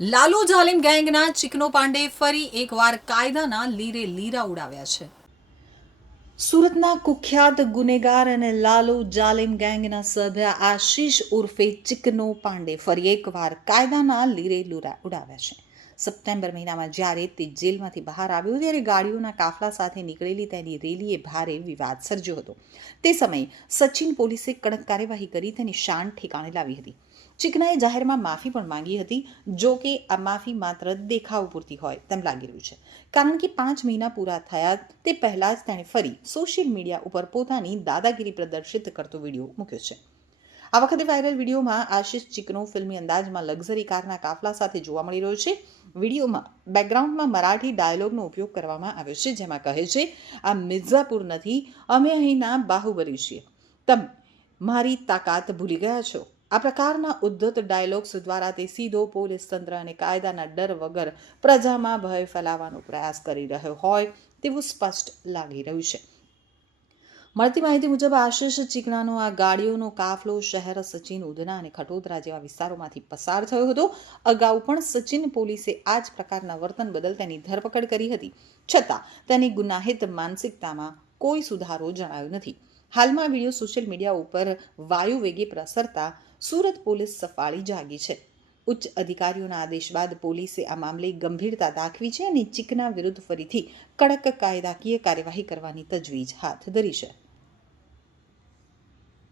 લાલુ જાલિમ ગેંગના ચિકનો પાંડે ફરી એકવાર કાયદાના લીરે લીરા ઉડાવ્યા છે. સુરતના કુખ્યાત ગુનેગાર અને લાલુ જાલિમ ગેંગના સભ્ય આશિષ ઉર્ફે ચિકનો પાંડે ફરી એકવાર કાયદાના લીરે લીરા ઉડાવ્યા છે. સપ્ટેમ્બર મહિનામાં જ્યારે તે જેલમાંથી બહાર આવ્યો ત્યારે ગાડીઓના કાફલા સાથે નીકળેલી તેની રેલીએ ભારે વિવાદ સર્જ્યો હતો. તે સમયે સચિન પોલીસે કડક કાર્યવાહી કરી તેની શાન ઠેકાણે લાવી હતી. ચિકનાએ જાહેરમાં માફી પણ માંગી હતી. જો કે આ માફી માત્ર દેખાવ પૂરતી હોય તેમ લાગી રહ્યું છે, કારણ કે 5 મહિના પૂરા થયા તે પહેલાં જ તેણે ફરી સોશિયલ મીડિયા ઉપર પોતાની દાદાગીરી પ્રદર્શિત કરતો વિડીયો મૂક્યો છે. આ વખતે વાયરલ વિડીયોમાં આશિષ ચિકનો ફિલ્મી અંદાજમાં લક્ઝરી કારના કાફલા સાથે જોવા મળી રહ્યો છે. વિડીયોમાં બેકગ્રાઉન્ડમાં મરાઠી ડાયલોગનો ઉપયોગ કરવામાં આવ્યો છે, જેમાં કહે છે, આ મિર્ઝાપુર નથી, અમે અહીંના બાહુબલી છીએ, તમે મારી તાકાત ભૂલી ગયા છો. આ પ્રકારના ઉદ્ધત ડાયલોગ્સ દ્વારા તે સીધો પોલીસ તંત્ર અને કાયદાના ડર વગર પ્રજામાં ભય ફેલાવવાનો પ્રયાસ કરી રહ્યો હોય તેવું સ્પષ્ટ લાગી રહ્યું છે. મળતી માહિતી મુજબ આશિષ ચિકનાનો આ ગાડીઓનો કાફલો શહેર સચિન, ઉધના અને ખટોદરા જેવા વિસ્તારોમાંથી પસાર થયો હતો. અગાઉ પણ સચિન પોલીસે આ જ પ્રકારના વર્તન બદલ તેની ધરપકડ કરી હતી, છતાં તેની ગુનાહિત માનસિકતામાં કોઈ સુધારો જણાયો નથી. હાલમાં વિડીયો સોશિયલ મીડિયા ઉપર વાયુ વેગે પ્રસરતા સુરત પોલીસ સફાળી જાગી છે. ઉચ્ચ અધિકારીઓના આદેશ બાદ પોલીસે આ મામલે ગંભીરતા દાખવી છે અને ચિકના વિરુદ્ધ ફરીથી કડક કાયદાકીય કાર્યવાહી કરવાની તજવીજ હાથ ધરી છે.